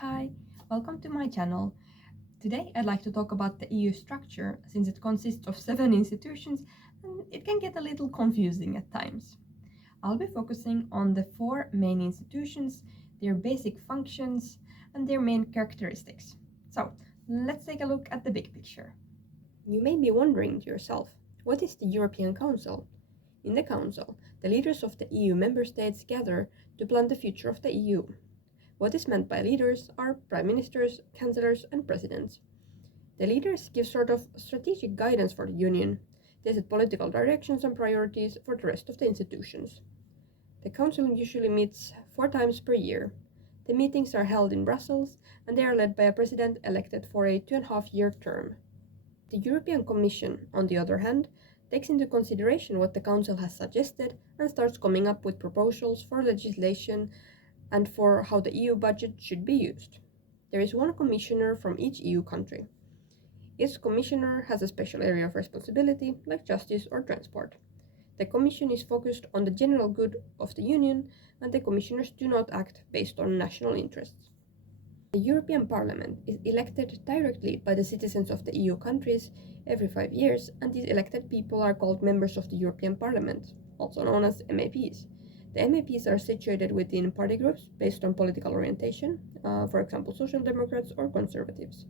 Hi, welcome to my channel. Today I'd like to talk about the EU structure since it consists of 7 institutions and it can get a little confusing at times. I'll be focusing on the 4 main institutions, their basic functions, and their main characteristics. So, let's take a look at the big picture. You may be wondering to yourself, what is the European Council? In the Council, the leaders of the EU member states gather to plan the future of the EU. What is meant by leaders are prime ministers, chancellors, and presidents. The leaders give sort of strategic guidance for the Union. They set political directions and priorities for the rest of the institutions. The Council usually meets 4 times per year. The meetings are held in Brussels and they are led by a president elected for a 2.5-year term. The European Commission, on the other hand, takes into consideration what the Council has suggested and starts coming up with proposals for legislation and for how the EU budget should be used. There is one commissioner from each EU country. Each commissioner has a special area of responsibility, like justice or transport. The Commission is focused on the general good of the Union, and the commissioners do not act based on national interests. The European Parliament is elected directly by the citizens of the EU countries every 5 years, and these elected people are called members of the European Parliament, also known as MEPs. The MEPs are situated within party groups based on political orientation, for example, Social Democrats or Conservatives.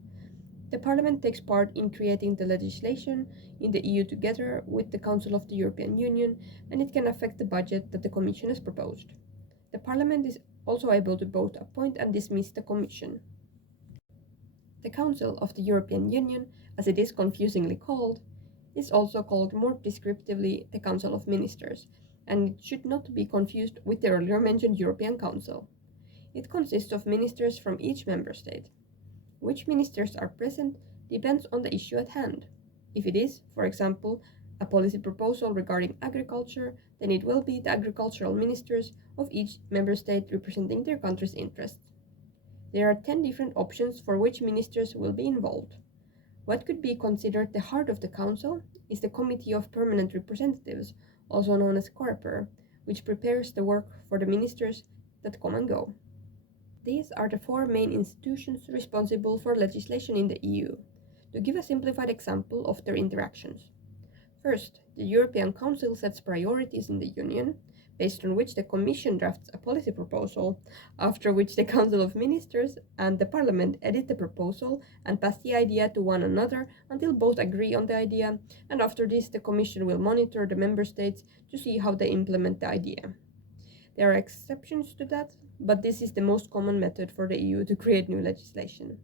The Parliament takes part in creating the legislation in the EU together with the Council of the European Union, and it can affect the budget that the Commission has proposed. The Parliament is also able to both appoint and dismiss the Commission. The Council of the European Union, as it is confusingly called, is also called more descriptively the Council of Ministers, and it should not be confused with the earlier mentioned European Council. It consists of ministers from each member state. Which ministers are present depends on the issue at hand. If it is, for example, a policy proposal regarding agriculture, then it will be the agricultural ministers of each member state representing their country's interests. There are 10 different options for which ministers will be involved. What could be considered the heart of the Council is the Committee of Permanent Representatives, also known as Coreper, which prepares the work for the ministers that come and go. These are the 4 main institutions responsible for legislation in the EU. To give a simplified example of their interactions. First, the European Council sets priorities in the Union, based on which the Commission drafts a policy proposal, after which the Council of Ministers and the Parliament edit the proposal and pass the idea to one another until both agree on the idea, and after this the Commission will monitor the Member States to see how they implement the idea. There are exceptions to that, but this is the most common method for the EU to create new legislation.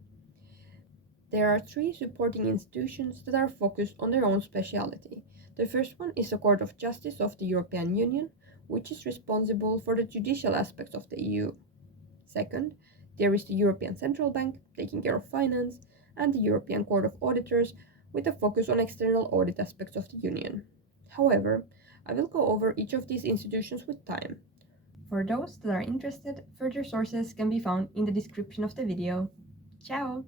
There are 3 supporting institutions that are focused on their own speciality. The first one is the Court of Justice of the European Union, which is responsible for the judicial aspects of the EU. Second, there is the European Central Bank, taking care of finance, and the European Court of Auditors, with a focus on external audit aspects of the Union. However, I will go over each of these institutions with time. For those that are interested, further sources can be found in the description of the video. Ciao!